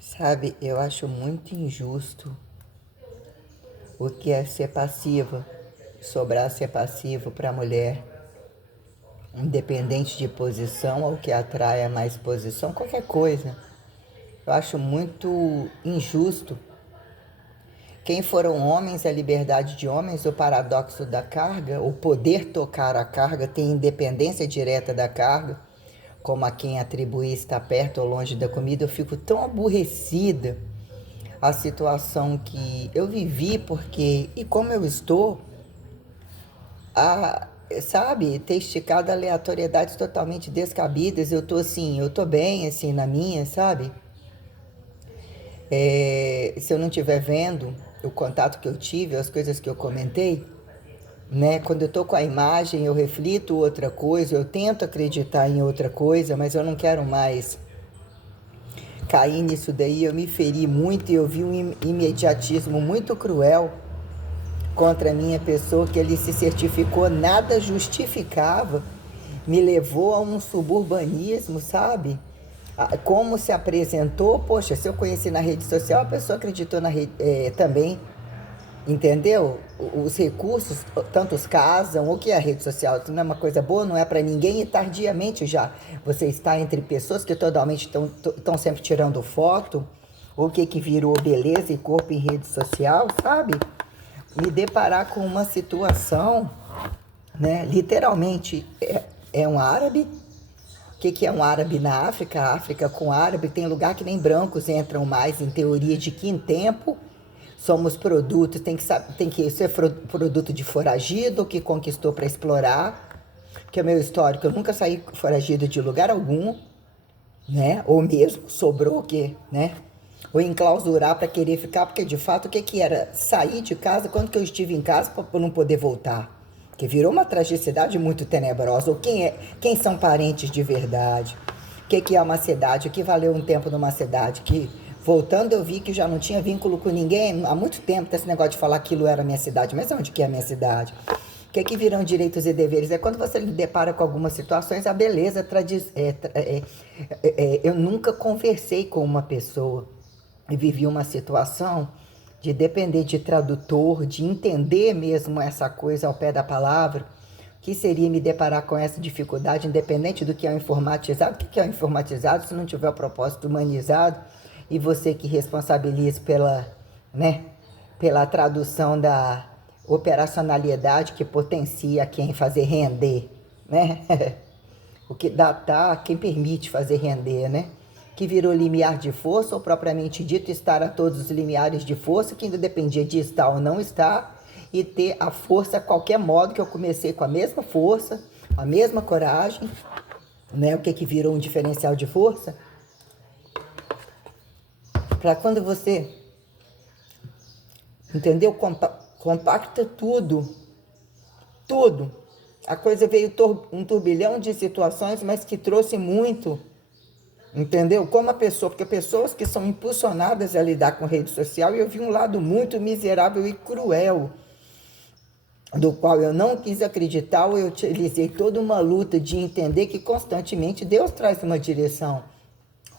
Sabe, eu acho muito injusto o que é ser passiva, sobrar ser passivo para a mulher, independente de posição ou que atrai a mais posição, qualquer coisa. Eu acho muito injusto. Quem foram homens, a liberdade de homens, o paradoxo da carga, o poder tocar a carga, tem independência direta da carga, como a quem atribuir estar perto ou longe da comida. Eu fico tão aborrecida a situação que eu vivi, porque, e como eu estou, a, sabe, ter esticado aleatoriedades totalmente descabidas. Eu tô assim, eu tô bem, assim, na minha, sabe? Se eu não estiver vendo o contato que eu tive, as coisas que eu comentei, né? Quando eu tô com a imagem, eu reflito outra coisa, eu tento acreditar em outra coisa, mas eu não quero mais cair nisso daí. Eu me feri muito e eu vi um imediatismo muito cruel contra a minha pessoa, que ele se certificou, nada justificava, me levou a um suburbanismo, sabe? Como se apresentou, poxa, se eu conheci na rede social, a pessoa acreditou na rede, também, entendeu? Os recursos, tantos casam, o que é a rede social? Isso não é uma coisa boa, não é para ninguém, e tardiamente já você está entre pessoas que totalmente estão sempre tirando foto, o que virou beleza e corpo em rede social, sabe? Me deparar com uma situação, né? Literalmente, é um árabe. O que é um árabe na África? A África com árabe tem lugar que nem brancos entram mais, em teoria de que em tempo somos produtos, tem que ser produto de foragido que conquistou para explorar, que é o meu histórico. Eu nunca saí foragido de lugar algum, né? Ou mesmo sobrou o quê, né? Ou enclausurar para querer ficar, porque de fato o que era sair de casa quando que eu estive em casa para não poder voltar? Que virou uma tragicidade muito tenebrosa. Ou quem são parentes de verdade? O que é uma cidade? O que valeu um tempo numa cidade? Que voltando eu vi que já não tinha vínculo com ninguém há muito tempo. Esse negócio de falar aquilo era minha cidade, mas onde que é a minha cidade? O que virão direitos e deveres? É quando você lhe depara com algumas situações, a beleza eu nunca conversei com uma pessoa e vivi uma situação de depender de tradutor, de entender mesmo essa coisa ao pé da palavra, que seria me deparar com essa dificuldade, independente do que é o informatizado. O que é o informatizado se não tiver o propósito humanizado? E você que responsabiliza né, pela tradução da operacionalidade que potencia quem fazer render, né? O que dá quem permite fazer render, né? Que virou limiar de força, ou propriamente dito, estar a todos os limiares de força, que ainda dependia de estar ou não estar, e ter a força a qualquer modo, que eu comecei com a mesma força, a mesma coragem, né? O que virou um diferencial de força? Para quando você, entendeu? Compacta tudo, tudo. A coisa veio um turbilhão de situações, mas que trouxe muito. Entendeu? Como a pessoa, porque pessoas que são impulsionadas a lidar com rede social, e eu vi um lado muito miserável e cruel, do qual eu não quis acreditar, ou eu utilizei toda uma luta de entender que constantemente Deus traz uma direção.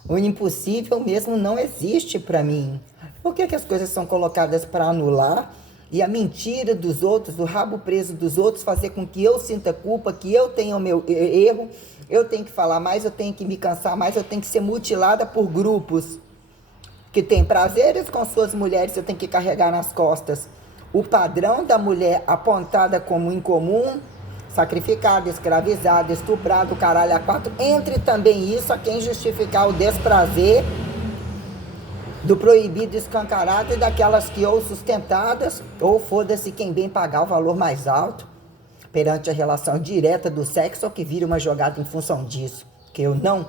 O impossível mesmo não existe para mim. Por que as coisas são colocadas para anular? E a mentira dos outros, o rabo preso dos outros, fazer com que eu sinta culpa, que eu tenha o meu erro, eu tenho que falar mais, eu tenho que me cansar mais, eu tenho que ser mutilada por grupos que têm prazeres com suas mulheres, eu tenho que carregar nas costas o padrão da mulher apontada como incomum, sacrificada, escravizada, estuprada, o caralho a quatro. Entre também isso a quem justificar o desprazer do proibido escancarado e daquelas que ou sustentadas, ou foda-se quem bem pagar o valor mais alto perante a relação direta do sexo, ou que vira uma jogada em função disso. Que eu não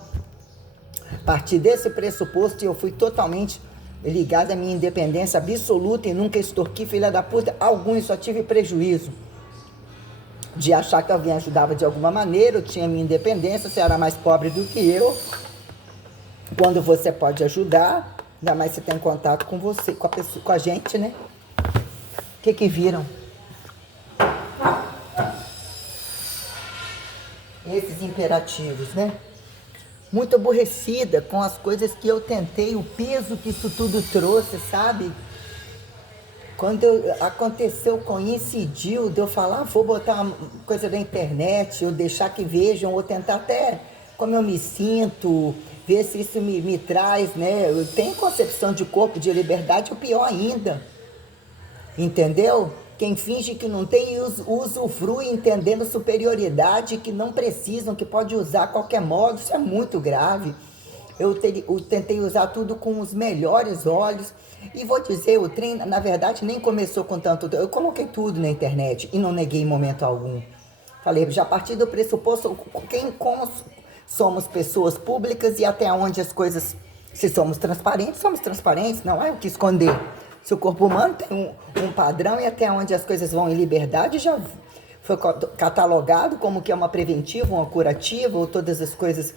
parti desse pressuposto e eu fui totalmente ligada à minha independência absoluta e nunca extorqui, filha da puta, alguns, só tive prejuízo de achar que alguém ajudava de alguma maneira, eu tinha minha independência, você era mais pobre do que eu. Quando você pode ajudar, ainda mais se tem contato com você, com a pessoa, com a gente, né? O que viram? Esses imperativos, né? muito aborrecida com as coisas que eu tentei, o peso que isso tudo trouxe, sabe? Quando aconteceu, coincidiu de eu falar, vou botar uma coisa na internet, ou deixar que vejam, ou tentar até como eu me sinto, ver se isso me traz, né? Eu tenho concepção de corpo, de liberdade, ou pior ainda, entendeu? Quem finge que não tem, usufrui entendendo superioridade, que não precisam, que pode usar a qualquer modo, isso é muito grave. Eu tentei usar tudo com os melhores olhos. E vou dizer, o trem, na verdade, nem começou com tanto. Eu coloquei tudo na internet e não neguei em momento algum. Falei, já a partir do pressuposto, como somos pessoas públicas e até onde as coisas, se somos transparentes, não é o que esconder. Se o corpo humano tem um padrão e até onde as coisas vão em liberdade, já foi catalogado como que é uma preventiva, uma curativa, ou todas as coisas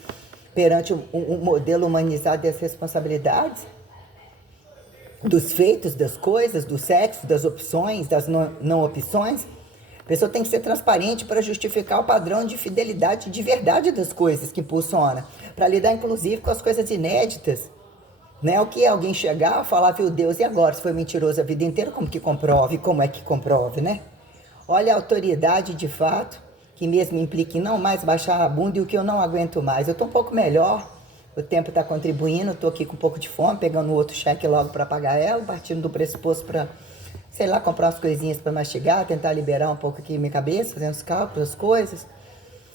perante um modelo humanizado das responsabilidades, dos feitos, das coisas, do sexo, das opções, das não opções. A pessoa tem que ser transparente para justificar o padrão de fidelidade, de verdade das coisas que impulsiona, para lidar inclusive com as coisas inéditas. Não é o que é alguém chegar e falar, viu Deus, e agora? Se foi mentiroso a vida inteira, como que comprove? Como é que comprove, né? Olha a autoridade de fato, que mesmo implica em não mais baixar a bunda e o que eu não aguento mais. Eu estou um pouco melhor, o tempo está contribuindo, estou aqui com um pouco de fome, pegando outro cheque logo para pagar ela, partindo do pressuposto para, sei lá, comprar umas coisinhas para mastigar, tentar liberar um pouco aqui minha cabeça, fazendo os cálculos, as coisas.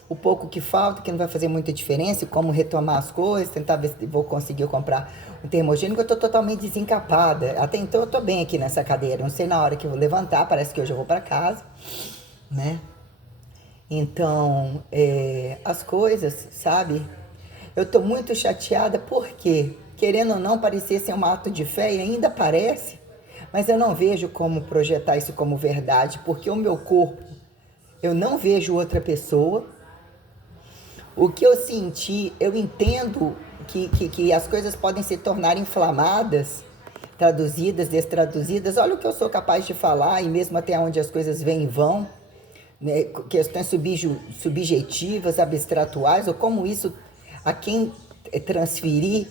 O pouco que falta, que não vai fazer muita diferença, como retomar as coisas, tentar ver se vou conseguir comprar um termogênico. Eu estou totalmente desencapada. Até então eu estou bem aqui nessa cadeira. Não sei na hora que eu vou levantar, parece que hoje eu vou para casa, né? Então, as coisas, sabe? Eu estou muito chateada porque, querendo ou não, parecia ser um ato de fé e ainda parece, mas eu não vejo como projetar isso como verdade, porque o meu corpo, eu não vejo outra pessoa. O que eu senti, eu entendo que as coisas podem se tornar inflamadas, traduzidas, destraduzidas. Olha o que eu sou capaz de falar, e mesmo até onde as coisas vêm e vão, né? Questões subjetivas, abstratuais, ou como isso, a quem transferir,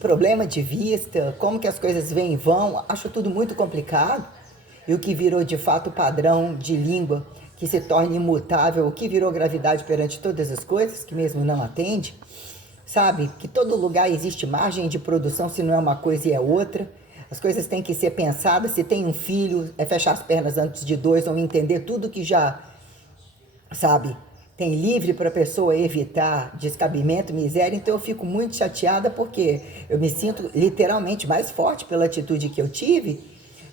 problema de vista, como que as coisas vêm e vão. Acho tudo muito complicado. E o que virou de fato padrão de língua, que se torna imutável, o que virou gravidade perante todas as coisas, que mesmo não atende, sabe? Que todo lugar existe margem de produção, se não é uma coisa e é outra. As coisas têm que ser pensadas, se tem um filho, é fechar as pernas antes de dois, ou entender tudo que já, sabe, tem livre para a pessoa evitar descabimento, miséria. Então eu fico muito chateada porque eu me sinto literalmente mais forte pela atitude que eu tive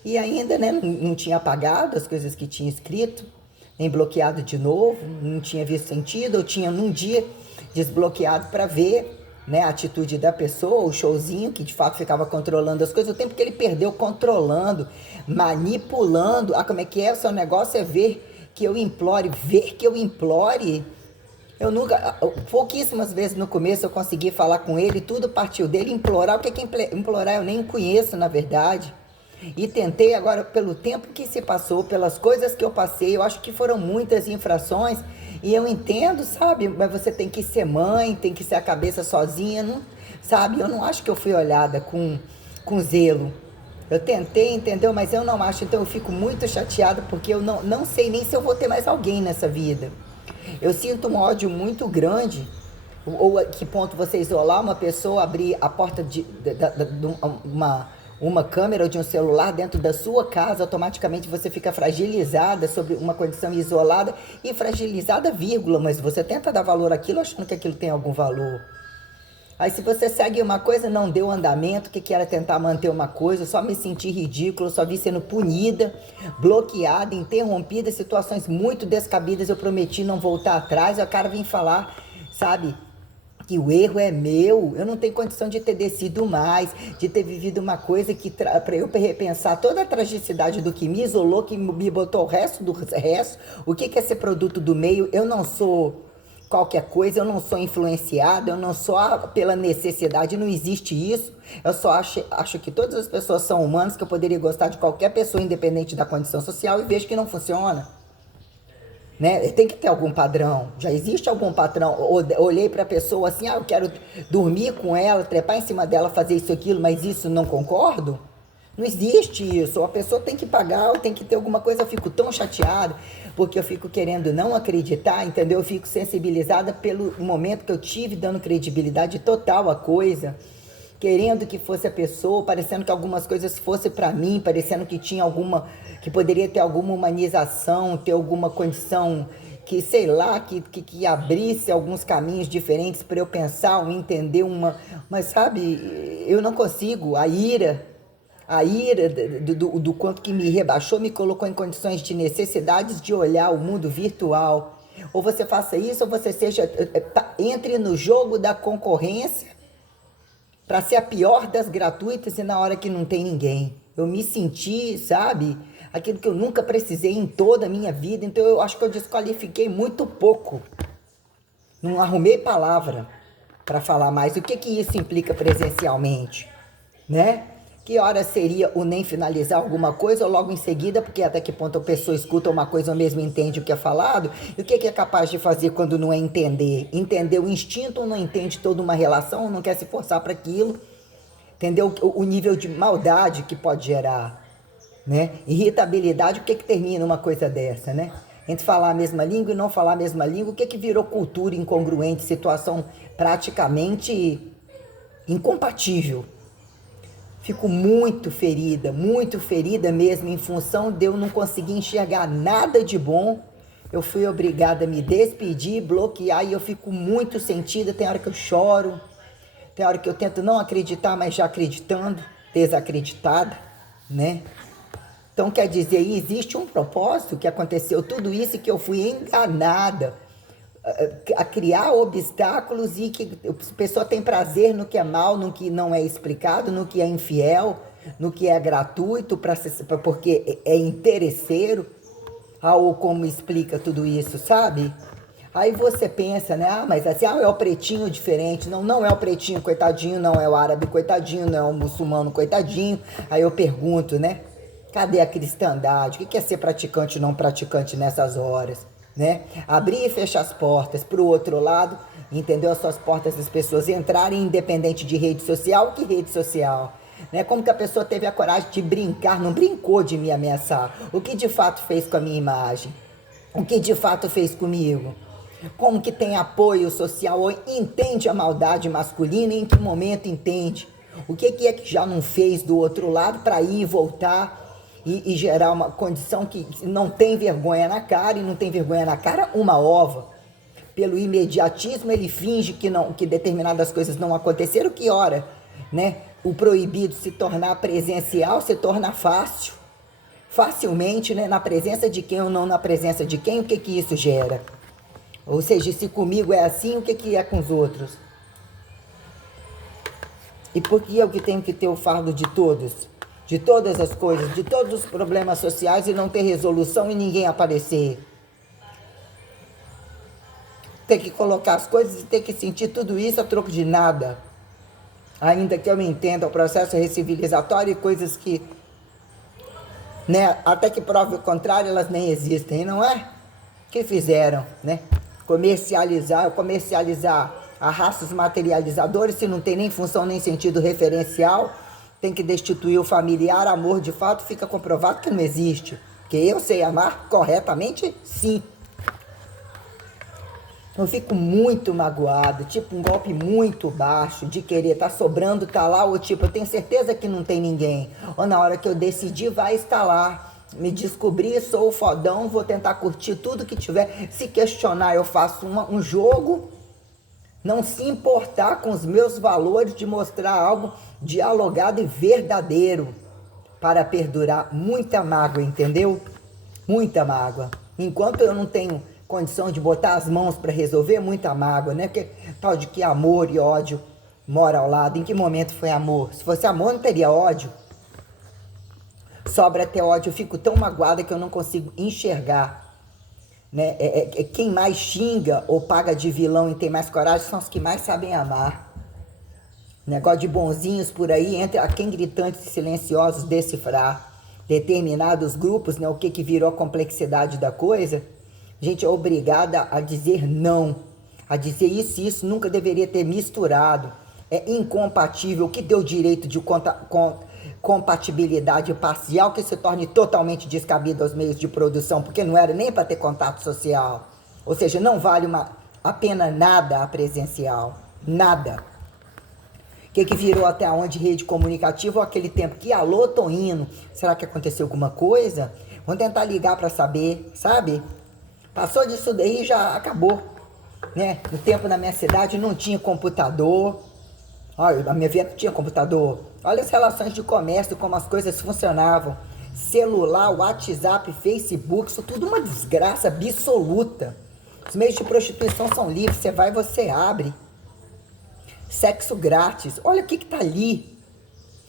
e ainda, né, não tinha apagado as coisas que tinha escrito, nem bloqueado de novo, não tinha visto sentido, eu tinha num dia desbloqueado para ver, né, a atitude da pessoa, o showzinho que de fato ficava controlando as coisas, o tempo que ele perdeu controlando, manipulando. Como é que é? O seu negócio é ver que eu implore, Eu nunca, pouquíssimas vezes no começo eu consegui falar com ele, tudo partiu dele, implorar. O que é implorar? Eu nem conheço, na verdade. E tentei agora, pelo tempo que se passou, pelas coisas que eu passei, eu acho que foram muitas infrações, e eu entendo, sabe, mas você tem que ser mãe, tem que ser a cabeça sozinha, não, sabe, eu não acho que eu fui olhada com zelo. Eu tentei, entendeu? Mas eu não acho, então eu fico muito chateada, porque eu não sei nem se eu vou ter mais alguém nessa vida. Eu sinto um ódio muito grande, ou a que ponto você isolar uma pessoa, abrir a porta de uma câmera ou de um celular dentro da sua casa, automaticamente você fica fragilizada sobre uma condição isolada e fragilizada, vírgula, mas você tenta dar valor àquilo achando que aquilo tem algum valor. Aí se você segue uma coisa, não deu andamento, que era tentar manter uma coisa, só me senti ridículo, só vi sendo punida, bloqueada, interrompida, situações muito descabidas, eu prometi não voltar atrás, e o cara vem falar, sabe, que o erro é meu, eu não tenho condição de ter descido mais, de ter vivido uma coisa que, para eu repensar toda a tragicidade do que me isolou, que me botou o resto do resto, o que é ser produto do meio. Eu não sou qualquer coisa, eu não sou influenciada, eu não sou pela necessidade, não existe isso. Eu só acho que todas as pessoas são humanas, que eu poderia gostar de qualquer pessoa, independente da condição social, e vejo que não funciona. né? Tem que ter algum padrão. Já existe algum padrão? Olhei para a pessoa assim, eu quero dormir com ela, trepar em cima dela, fazer isso, aquilo, mas isso não concordo? Não existe isso. A pessoa tem que pagar, ou tem que ter alguma coisa. Eu fico tão chateada, porque eu fico querendo não acreditar, entendeu? Eu fico sensibilizada pelo momento que eu tive, dando credibilidade total à coisa, querendo que fosse a pessoa, parecendo que algumas coisas fossem para mim, parecendo que tinha alguma, que poderia ter alguma humanização, ter alguma condição que, sei lá, que abrisse alguns caminhos diferentes para eu pensar ou entender uma. Mas sabe, eu não consigo. A ira do quanto que me rebaixou, me colocou em condições de necessidades de olhar o mundo virtual. Ou você faça isso, ou você entre no jogo da concorrência para ser a pior das gratuitas e na hora que não tem ninguém. Eu me senti, sabe, aquilo que eu nunca precisei em toda a minha vida. Então eu acho que eu desqualifiquei muito pouco. Não arrumei palavra para falar mais. O que isso implica presencialmente, né? Que hora seria o nem finalizar alguma coisa ou logo em seguida, porque até que ponto a pessoa escuta uma coisa ou mesmo entende o que é falado, e o que é capaz de fazer quando não é entender? Entender o instinto ou não entende toda uma relação, ou não quer se forçar para aquilo, entendeu? O nível de maldade que pode gerar, né? Irritabilidade, o que termina uma coisa dessa, né? Entre falar a mesma língua e não falar a mesma língua, o que virou cultura incongruente, situação praticamente incompatível. Fico muito ferida mesmo, em função de eu não conseguir enxergar nada de bom. Eu fui obrigada a me despedir, bloquear, e eu fico muito sentida. Tem hora que eu choro, tem hora que eu tento não acreditar, mas já acreditando, desacreditada, né? Então, quer dizer, existe um propósito que aconteceu tudo isso e que eu fui enganada a criar obstáculos, e que a pessoa tem prazer no que é mal, no que não é explicado, no que é infiel, no que é gratuito, porque é interesseiro, ou como explica tudo isso, sabe? Aí você pensa, né? Mas assim, é o pretinho diferente. Não, não é o pretinho, coitadinho, não é o árabe, coitadinho, não é o muçulmano, coitadinho. Aí eu pergunto, né? Cadê a cristandade? O que é ser praticante ou não praticante nessas horas? Né? Abrir e fechar as portas para o outro lado, entendeu? As suas portas, as pessoas entrarem, independente de rede social. Que rede social? Né? Como que a pessoa teve a coragem de brincar, não brincou de me ameaçar? O que de fato fez com a minha imagem? O que de fato fez comigo? Como que tem apoio social ou entende a maldade masculina e em que momento entende? O que é que já não fez do outro lado para ir e voltar e gerar uma condição que não tem vergonha na cara, e não tem vergonha na cara uma ova. Pelo imediatismo ele finge que determinadas coisas não aconteceram, que ora, né? O proibido se tornar presencial se torna facilmente, né? Na presença de quem ou não na presença de quem, o que isso gera? Ou seja, se comigo é assim, o que é com os outros? E por que eu que tenho que ter o fardo de todos? De todas as coisas, de todos os problemas sociais, e não ter resolução e ninguém aparecer? Ter que colocar as coisas e ter que sentir tudo isso a troco de nada. Ainda que eu entenda o processo recivilizatório e coisas que, né, até que prove o contrário, elas nem existem, não é? Que fizeram, né? Comercializar arrastos materializadores, se não tem nem função nem sentido referencial, tem que destituir o familiar. Amor de fato fica comprovado que não existe. Que eu sei amar corretamente, sim. Eu fico muito magoado, tipo um golpe muito baixo de querer, tá sobrando, tá lá, ou tipo, eu tenho certeza que não tem ninguém. Ou na hora que eu decidir, vai estar lá. Me descobri, sou o fodão, vou tentar curtir tudo que tiver. Se questionar, eu faço um jogo. Não se importar com os meus valores, de mostrar algo dialogado e verdadeiro para perdurar. Muita mágoa, entendeu? Muita mágoa. Enquanto eu não tenho condição de botar as mãos para resolver, muita mágoa, né? Porque tal de que amor e ódio moram ao lado. Em que momento foi amor? Se fosse amor, não teria ódio. Sobra até ódio. Eu fico tão magoada que eu não consigo enxergar. Né? Quem mais xinga ou paga de vilão e tem mais coragem são os que mais sabem amar. Negócio de bonzinhos por aí, entre a quem gritantes e silenciosos decifrar determinados grupos, né? O que virou a complexidade da coisa, A gente é obrigada a dizer não, a dizer isso e isso nunca deveria ter misturado. É incompatível, o que deu direito de compatibilidade parcial que se torne totalmente descabido aos meios de produção, porque não era nem para ter contato social. Ou seja, não vale a pena nada a presencial, nada. O que virou até onde rede comunicativa, ou aquele tempo que alô, tô indo, será que aconteceu alguma coisa? Vamos tentar ligar para saber, sabe? Passou disso daí, já acabou, né? No tempo na minha cidade não tinha computador. Olha, a minha vida não tinha computador. Olha as relações de comércio, como as coisas funcionavam. Celular, WhatsApp, Facebook, isso tudo uma desgraça absoluta. Os meios de prostituição são livres, você vai e você abre. Sexo grátis, olha o que tá ali.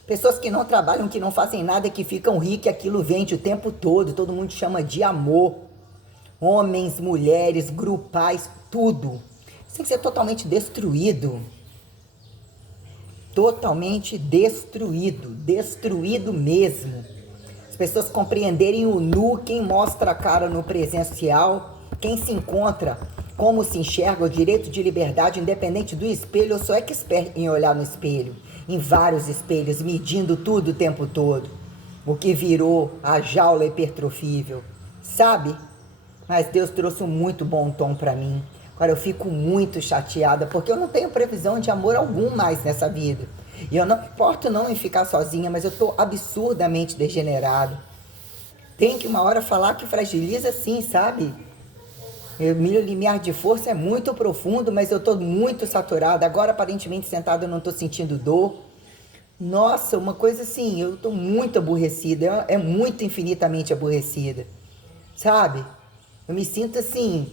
Pessoas que não trabalham, que não fazem nada, que ficam ricas, aquilo vende o tempo todo, todo mundo chama de amor. Homens, mulheres, grupais, tudo. Isso tem que ser totalmente destruído. Totalmente destruído, destruído mesmo. As pessoas compreenderem o nu, quem mostra a cara no presencial, quem se encontra, como se enxerga, o direito de liberdade, independente do espelho. Eu sou expert em olhar no espelho, em vários espelhos, medindo tudo o tempo todo. O que virou a jaula hipertrofível, sabe? Mas Deus trouxe um muito bom tom para mim. Agora eu fico muito chateada, porque eu não tenho previsão de amor algum mais nessa vida. E eu não me importo não em ficar sozinha, mas eu tô absurdamente degenerado. Tem que uma hora falar que fragiliza sim, sabe? Meu limiar de força é muito profundo, mas eu tô muito saturada. Agora, aparentemente, sentada, eu não tô sentindo dor. Nossa, uma coisa assim, eu tô muito aborrecida, é muito infinitamente aborrecida, sabe? Eu me sinto assim,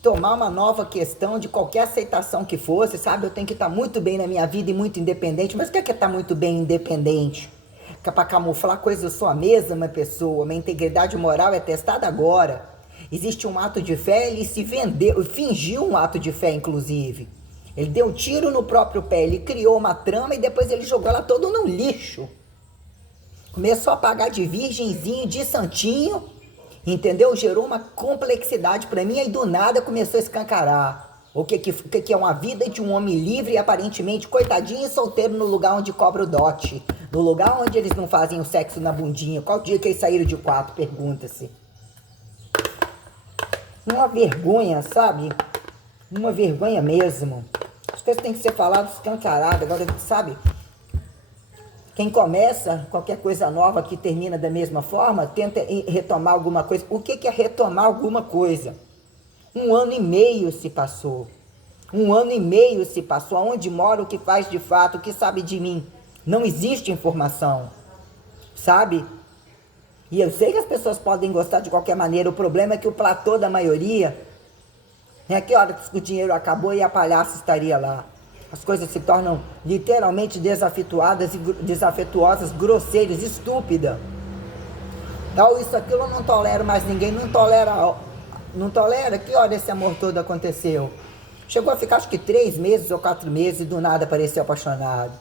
tomar uma nova questão de qualquer aceitação que fosse, sabe? Eu tenho que estar muito bem na minha vida e muito independente. Mas o que é estar muito bem independente? Que é para camuflar coisas, eu sou a mesma pessoa, minha integridade moral é testada agora. Existe um ato de fé, ele se vendeu, fingiu um ato de fé, inclusive. Ele deu um tiro no próprio pé, ele criou uma trama e depois ele jogou ela toda no lixo. Começou a pagar de virgenzinho, de santinho, entendeu? Gerou uma complexidade para mim, aí do nada começou a escancarar. O que é uma vida de um homem livre e aparentemente coitadinho e solteiro no lugar onde cobra o dote. No lugar onde eles não fazem o sexo na bundinha. Qual dia que eles saíram de 4? Pergunta-se. Uma vergonha, sabe? Uma vergonha mesmo. As coisas têm que ser faladas escancaradas. Agora, sabe? Quem começa qualquer coisa nova que termina da mesma forma, tenta retomar alguma coisa. O que é retomar alguma coisa? 1 ano e meio se passou. 1 ano e meio se passou. Aonde mora, o que faz de fato, o que sabe de mim? Não existe informação, sabe? E eu sei que as pessoas podem gostar de qualquer maneira. O problema é que o platô da maioria, né, que hora que o dinheiro acabou e a palhaça estaria lá. As coisas se tornam literalmente desafetuadas e desafetuosas, grosseiras, estúpidas. Tal, isso, aquilo, eu não tolero mais ninguém, não tolera. Não tolera? Que hora esse amor todo aconteceu? Chegou a ficar acho que 3 meses ou 4 meses e do nada apareceu apaixonado.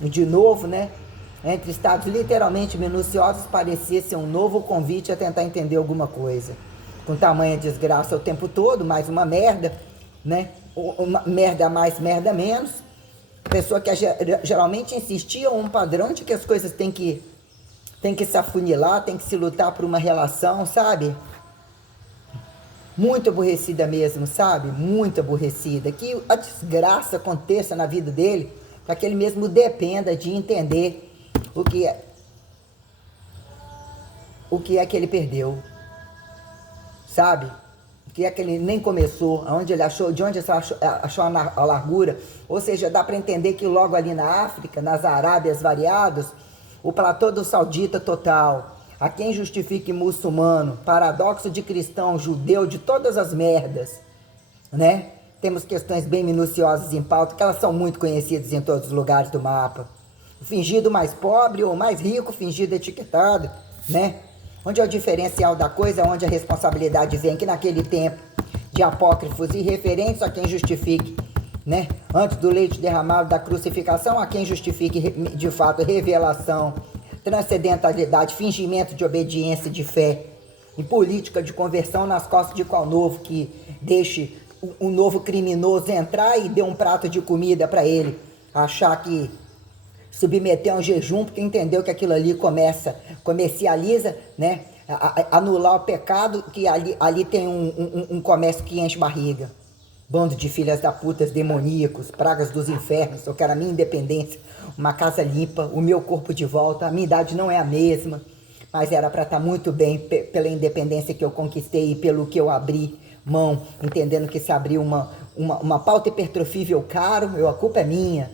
E de novo, né? Entre estados literalmente minuciosos, parecia ser um novo convite a tentar entender alguma coisa. Com tamanha desgraça o tempo todo, mais uma merda, né? Uma merda mais, merda menos. Pessoa que geralmente insistia um padrão de que as coisas têm que se afunilar, tem que se lutar por uma relação, sabe? Muito aborrecida mesmo, sabe? Muito aborrecida. Que a desgraça aconteça na vida dele, para que ele mesmo dependa de entender o que é que ele perdeu, sabe? O que é que ele nem começou, aonde ele achou, de onde ele achou a largura. Ou seja, dá para entender que logo ali na África, nas Arábias variadas, o platô do saudita total, a quem justifique muçulmano, paradoxo de cristão, judeu, de todas as merdas, né? Temos questões bem minuciosas em pauta, que elas são muito conhecidas em todos os lugares do mapa. O fingido mais pobre ou mais rico, fingido etiquetado, né? Onde é o diferencial da coisa, onde a responsabilidade vem, que naquele tempo de apócrifos irreferentes a quem justifique, né? Antes do leite derramado da crucificação, a quem justifique de fato revelação, transcendentalidade, fingimento de obediência e de fé, em política de conversão nas costas de qual novo que deixe um novo criminoso entrar e dê um prato de comida para ele achar que submeter a um jejum, porque entendeu que aquilo ali comercializa, né? Anular o pecado, que ali tem um comércio que enche barriga. Bando de filhas da putas demoníacos, pragas dos infernos. Eu quero a minha independência, uma casa limpa, o meu corpo de volta. A minha idade não é a mesma, mas era para estar muito bem pela independência que eu conquistei e pelo que eu abri mão, entendendo que se abriu uma pauta hipertrofível caro, a culpa é minha.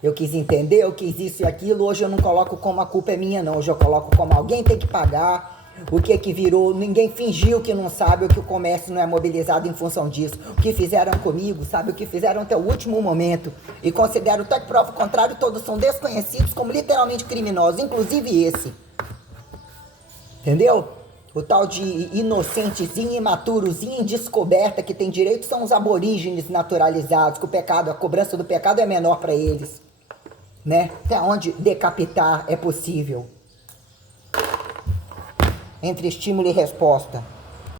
Eu quis entender, eu quis isso e aquilo. Hoje eu não coloco como a culpa é minha, não. Hoje eu coloco como alguém tem que pagar. O que virou, ninguém fingiu que não sabe, o que o comércio não é mobilizado em função disso. O que fizeram comigo, sabe? O que fizeram até o último momento. E considero até que prova o contrário, todos são desconhecidos como literalmente criminosos, inclusive esse. Entendeu? O tal de inocentezinho, imaturozinho, descoberta que tem direito são os aborígenes naturalizados, que o pecado, a cobrança do pecado é menor para eles. Né? Até onde decapitar é possível. Entre estímulo e resposta.